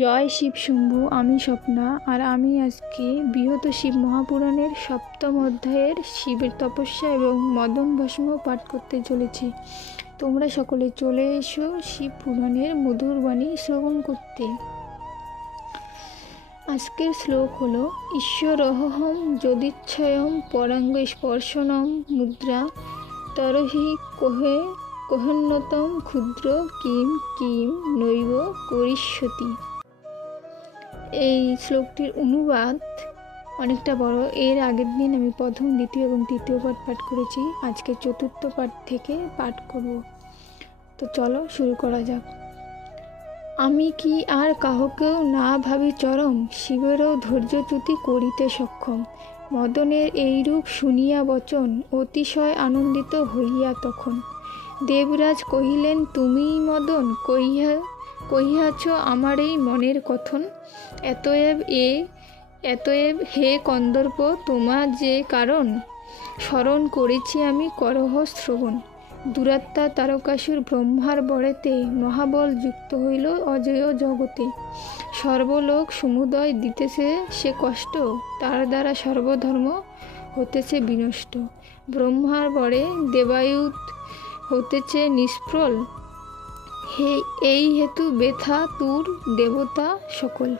জয় শিব শম্ভু। আমি স্বপ্না, আর আমি আজকে বৃহৎ শিব মহাপুরাণের 7ম অধ্যায়ের শিবের তপস্যা এবং মদন ভস্ম পাঠ করতে চলেছি। তোমরা সকলে চলে এসো শিব পুরাণের মধুর বাণী শ্রবণ করতে। আজকের শ্লোক হলো ঈশ্বরহম যদিচ্ছয়ম পরাঙ্গ স্পর্শনম মুদ্রা তরহি কোহন্যতম ক্ষুদ্র কিম কিম নৈব করিষ্যতি। এই শ্লোকটির অনুবাদ অনেকটা বড়। এর আগের দিন আমি প্রথম, দ্বিতীয় এবং তৃতীয় পাঠ করেছি। আজকে চতুর্থ পাঠ থেকে পাঠ করব। তো চলো শুরু করা যাক। আমি কি আর কাহকেও না ভাবি চরম, শিবেরও ধৈর্যচ্যুতি করিতে সক্ষম। মদনের এইরূপ শুনিয়া বচন, অতিশয় আনন্দিত হইয়া তখন দেবরাজ কহিলেন, তুমিই মদন কহিয়াছ আমার এই মনের কথন। এতএব হে কন্দর্প, তোমার যে কারণ স্মরণ করেছি আমি করহ শ্রবণ। দুরাত্মা তারকাসুর ব্রহ্মার বরেতে মহাবল যুক্ত হইল অজয় জগতে। সর্বলোক সমুদয় দিতেছে সে কষ্ট, তার দ্বারা সর্বধর্ম হতেছে বিনষ্ট। ব্রহ্মার বরে দেবায়ুত হতেছে নিষ্ফল, এই হেতু বেথা তুর দেবতা সকল।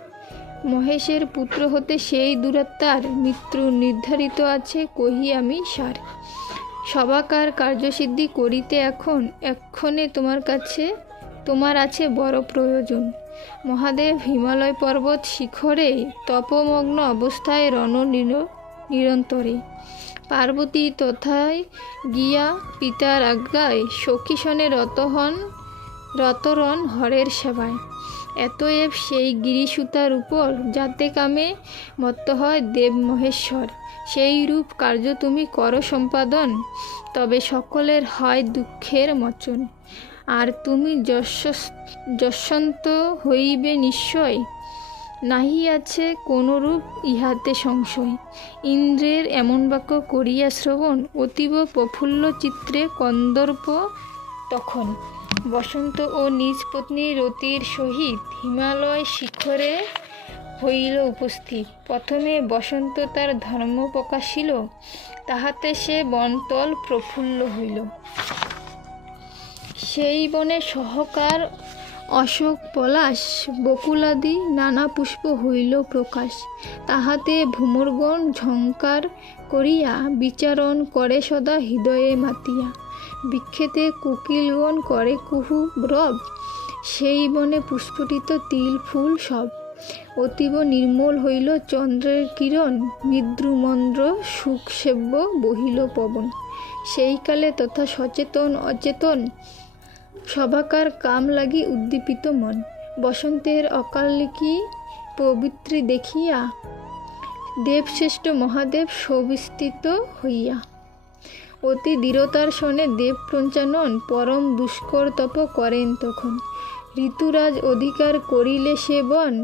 মহেশের পুত্র হতে সেই দুরাত্মার মৃত্যু নির্ধারিত আছে, কহি আমি সার। সবাকার কার্যসিদ্ধি করিতে এক্ষণে তোমার আছে বড় প্রয়োজন। মহাদেব হিমালয় পর্বত শিখরে তপমগ্ন অবস্থায় নিরন্তরে। পার্বতী তথায় গিয়া পিতার আজ্ঞায় সখীসনে রতরণ হরের সেবায়। এতএব সেই গিরিসুতার উপর যাতে কামে মত্ত হয় দেব মহেশ্বর, সেই রূপ কার্য তুমি করো সম্পাদন, তবে সকলের হয় দুঃখের মোচন। আর তুমি যশন্ত হইবে নিশ্চয়, নাহি আছে কোনরূপ ইহাতে সংশয়। ইন্দ্রের এমন বাক্য করিয়া শ্রবণ, অতীব প্রফুল্ল চিত্রে কন্দর্প তখন। বসন্ত ও নিজ পত্নী রতির সহিত হিমালয় শিখরে হইল উপস্থিত। প্রথমে বসন্ত তার ধর্ম প্রকাশিল, তাহাতে সে বনতল প্রফুল্ল হইল। সেই বনে সহকার অশোক পলাশ বকুলাদি নানা পুষ্প হইল প্রকাশ। তাহাতে ভ্রমরগণ ঝঙ্কার করিয়া বিচারণ করে সদা হৃদয়ে মাতিয়া। বিক্ষেতে কোকিলগণ করে কুহু রব, সেই বনে পুষ্পটিত তিল ফুল সব। অতীব নির্মল হইল চন্দ্রের কিরণ, মৃদ্রুমন্দ্র সুখসেব্য বহিল পবন। সেই কালে তথা সচেতন অচেতন সভাকার কাম লাগি উদ্দীপিত মন। বসন্তের অকালিকী প্রবৃত্তি দেখিয়া দেবশ্রেষ্ঠ মহাদেব সবিস্তিত হইয়া অতি দৃঢ়তার সনে দেব পঞ্চানন পরম দুষ্কর তপ করেন তখন। ঋতুরাজ অধিকার করিলে সে বন,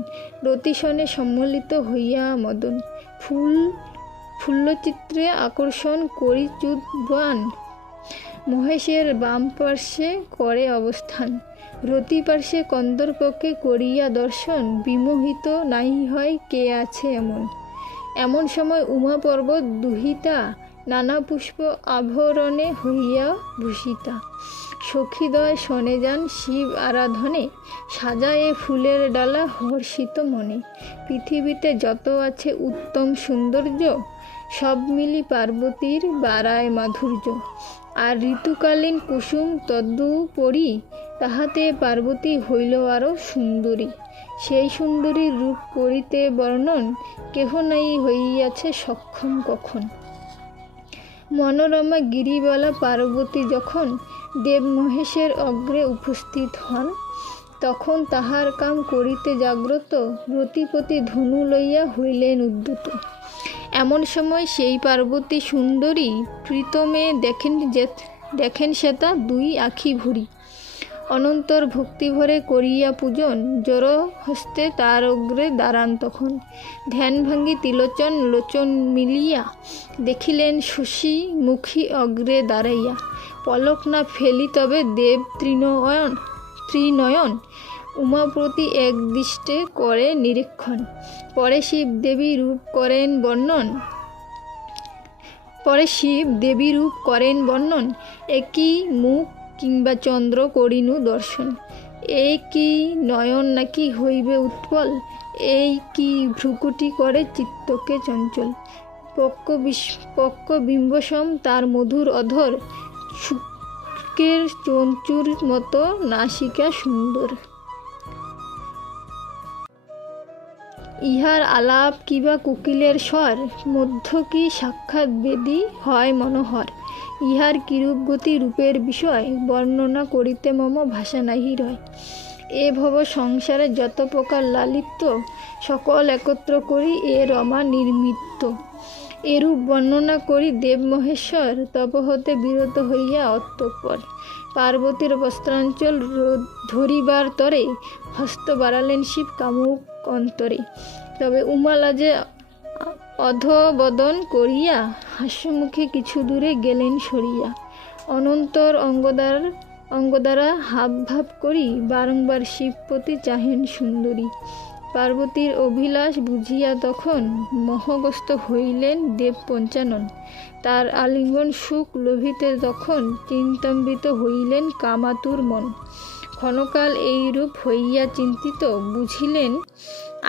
রতিসনে সম্মিলিত হইয়া মদন। ফুল্লচিত্রে আকর্ষণ করি চুদবান, মহেশের বাম পার্শ্বে করে অবস্থান। রতি পার্শ্বে কন্দর্পকে করিয়া দর্শন, বিমোহিত নাহি হয় কে আছে এমন সময় উমা পর্বত দুহিতা, নানা পুষ্প আভরণে হইয়া ভূষিতা। সখীদয় শনে যান শিব আরাধনে, সাজায়ে ফুলের ডালা হর্ষিত মনে। পৃথিবীতে যত আছে উত্তম সৌন্দর্য, সব মিলি পার্বতীর বাড়ায় মাধুর্য। আর ঋতুকালীন কুসুম তদুপরি, তাহাতে পার্বতী হইল আরও সুন্দরী। সেই সুন্দরীর রূপ করিতে বর্ণন, কেহ নাই হইয়াছে সক্ষম কখন। মনোরমা গিরিবালা পার্বতী যখন দেব মহেশের অগ্রে উপস্থিত হন, তখন তাহার কাম করিতে জাগ্রত রতিপতি ধনু লইয়া হইলেন উদ্যত। এমন সময় সেই পার্বতী সুন্দরী প্রীতমে দেখেন শ্বেতা দুই আখি ভরি। অনন্তর ভক্তিভরে করিয়া পূজন, জড় হস্তে তার অগ্রে দাঁড়ান তখন। ধ্যান ভাঙ্গি তিলোচন লোচন মিলিয়া, দেখিলেন শশী মুখী অগ্রে দাঁড়াইয়া। পলক না ফেলি তবে দেব ত্রিনয়ন, উমাপতি একদৃষ্টে করে নিরীক্ষণ। পরে শিব দেবী রূপ করেন বর্ণন। একই মুখ কিংবা চন্দ্র করিনু দর্শন। এই কি নয়ন নাকি হইবে উৎপল, এই কি ভ্রুকুটি করে চিত্তকে চঞ্চল। পক্ক বিম্বসম তার মধুর অধর, শুকের চঞ্চুর মতো নাসিকা সুন্দর। ইহার আলাপ কিবা কোকিলের স্বর, মধ্য কি সাক্ষাৎ বেদী হয় মনোহর। ইহার কিরূপ গতি রূপের বিষয়, বর্ণনা করিতে মম ভাষা নাহি রয়। এ ভব সংসারে যত প্রকার লালিত্য, সকল একত্র করি এ রমা নির্মিত। এরূপ বর্ণনা করি দেব মহেশ্বর, তপ হতে বিরত হইয়া অতঃপর। পার্বতীর বস্ত্রাঞ্চল ধরিবার তরে, হস্ত বাড়ালেন শিব কামুক অন্তরে। তবে উমালাজে অধবদন করিয়া, হাস্যমুখে কিছু দূরে গেলেন সরিয়া। অনন্তর অঙ্গদ্বারা হাবভাব করি, বারংবার শিবপতি চাহেন সুন্দরী। পার্বতীর অভিলাষ বুঝিয়া তখন, মোহগ্রস্ত হইলেন দেব পঞ্চানন। তার আলিঙ্গন সুখ লোভিতে তখন, চিন্তান্বিত হইলেন কামাতুর মন। ক্ষণকাল এইরূপ হইয়া চিন্তিত, বুঝিলেন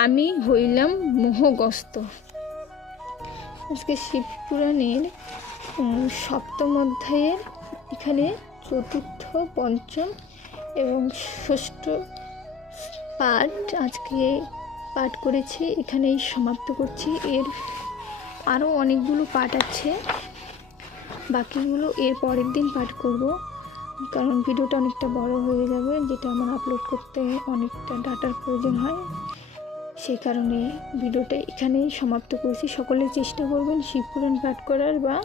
আমি হইলাম মোহগ্রস্ত। আজকে শিবপুরাণের সপ্তম অধ্যায়ের এখানে চতুর্থ, পঞ্চম এবং ষষ্ঠ পাঠ আজকে পাঠ করেছি, এখানেই সমাপ্ত করছি। এর আরও অনেকগুলো পাঠ আছে, বাকিগুলো এর পরের দিন পাঠ করব, কারণ ভিডিওটা অনেকটা বড় হয়ে যাবে, যেটা আমার আপলোড করতে অনেকটা ডাটার প্রয়োজন হয়। সেই কারণে ভিডিওটা এখানেই সমাপ্ত করছি। সকলে চেষ্টা করবেন শিবপুরাণ পাঠ করার বা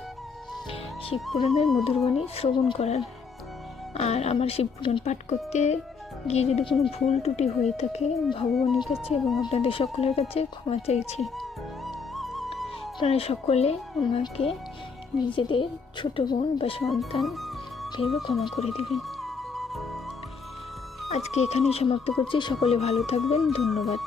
শিবপুরাণের মধুরবাণী শ্রবণ করার। আর আমার শিবপুরাণ পাঠ করতে গিয়ে যদি কোনো ভুল ত্রুটি হয়ে থাকে, ভগবানের কাছে এবং আপনাদের সকলের কাছে ক্ষমা চাইছি। আপনারা সকলে আমাকে নিজেদের ছোট বোন বা সন্তান ভেবে ক্ষমা করে দেবেন। আজকে এখানেই সমাপ্ত করছি। সকলে ভালো থাকবেন। ধন্যবাদ।